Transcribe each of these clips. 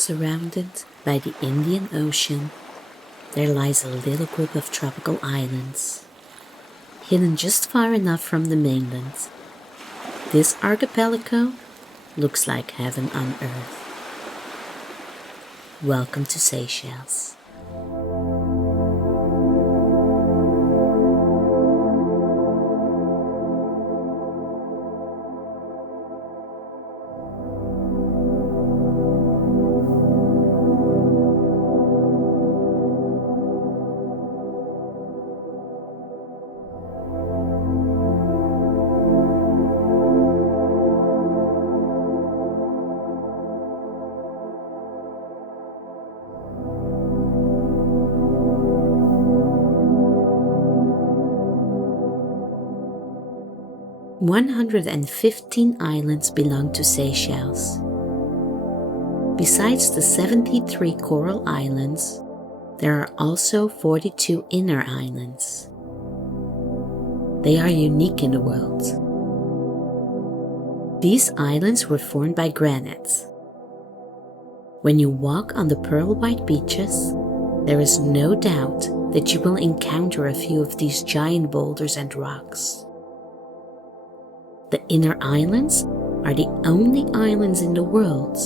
Surrounded by the Indian Ocean, there lies a little group of tropical islands, hidden just far enough from the mainland. This archipelago looks like heaven on earth. Welcome to Seychelles. 115 islands belong to Seychelles. Besides the 73 coral islands, there are also 42 inner islands. They are unique in the world. These islands were formed by granite. When you walk on the pearl white beaches, there is no doubt that you will encounter a few of these giant boulders and rocks. The inner islands are the only islands in the world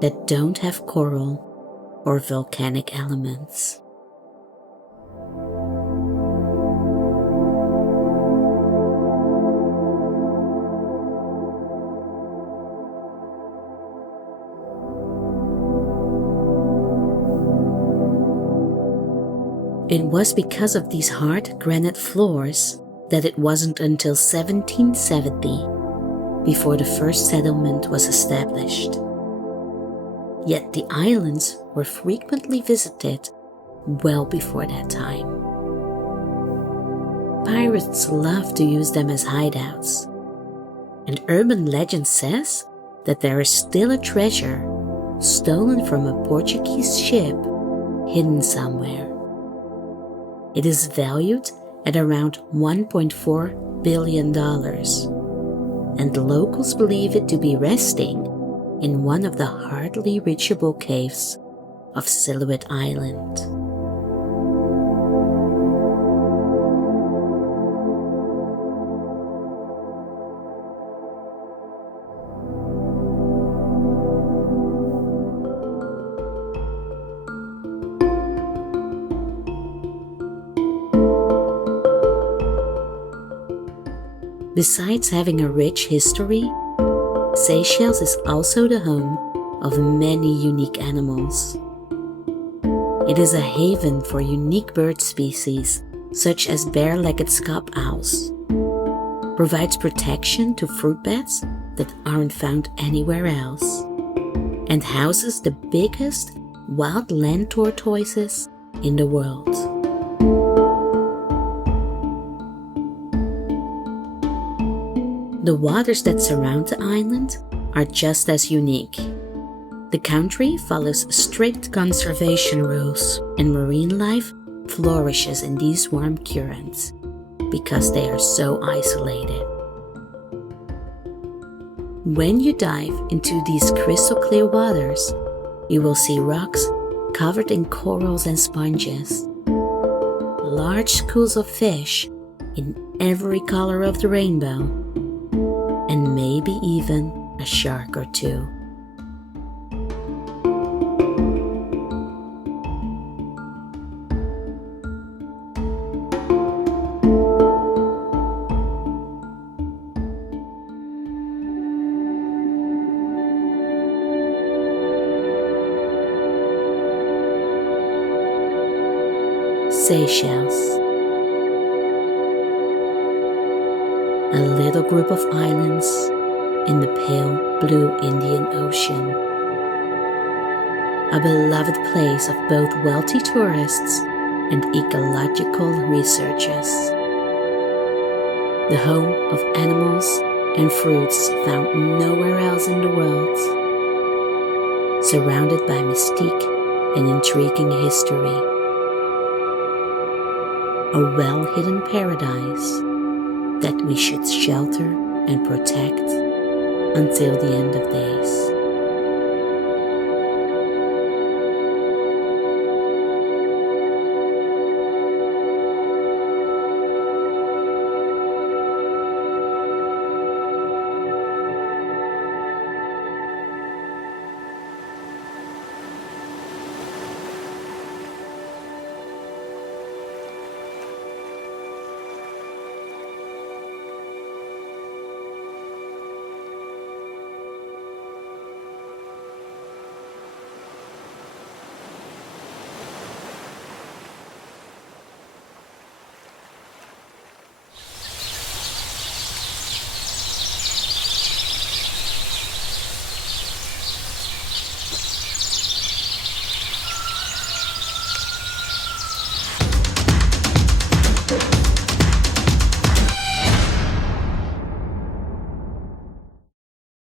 that don't have coral or volcanic elements. It was because of these hard granite floors that it wasn't until 1770 before the first settlement was established. Yet the islands were frequently visited well before that time. Pirates loved to use them as hideouts, and urban legend says that there is still a treasure stolen from a Portuguese ship hidden somewhere. It is valued at around $1.4 billion, and locals believe it to be resting in one of the hardly reachable caves of Silhouette Island. Besides having a rich history, Seychelles is also the home of many unique animals. It is a haven for unique bird species such as bare-legged scaup owls, provides protection to fruit bats that aren't found anywhere else, and houses the biggest wild land tortoises in the world. The waters that surround the island are just as unique. The country follows strict conservation rules, and marine life flourishes in these warm currents because they are so isolated. When you dive into these crystal clear waters, you will see rocks covered in corals and sponges, large schools of fish in every color of the rainbow, and maybe even a shark or two. Seychelles, a little group of islands in the pale blue Indian Ocean, a beloved place of both wealthy tourists and ecological researchers, the home of animals and fruits found nowhere else in the world, surrounded by mystique and intriguing history. A well-hidden paradise that we should shelter and protect until the end of days.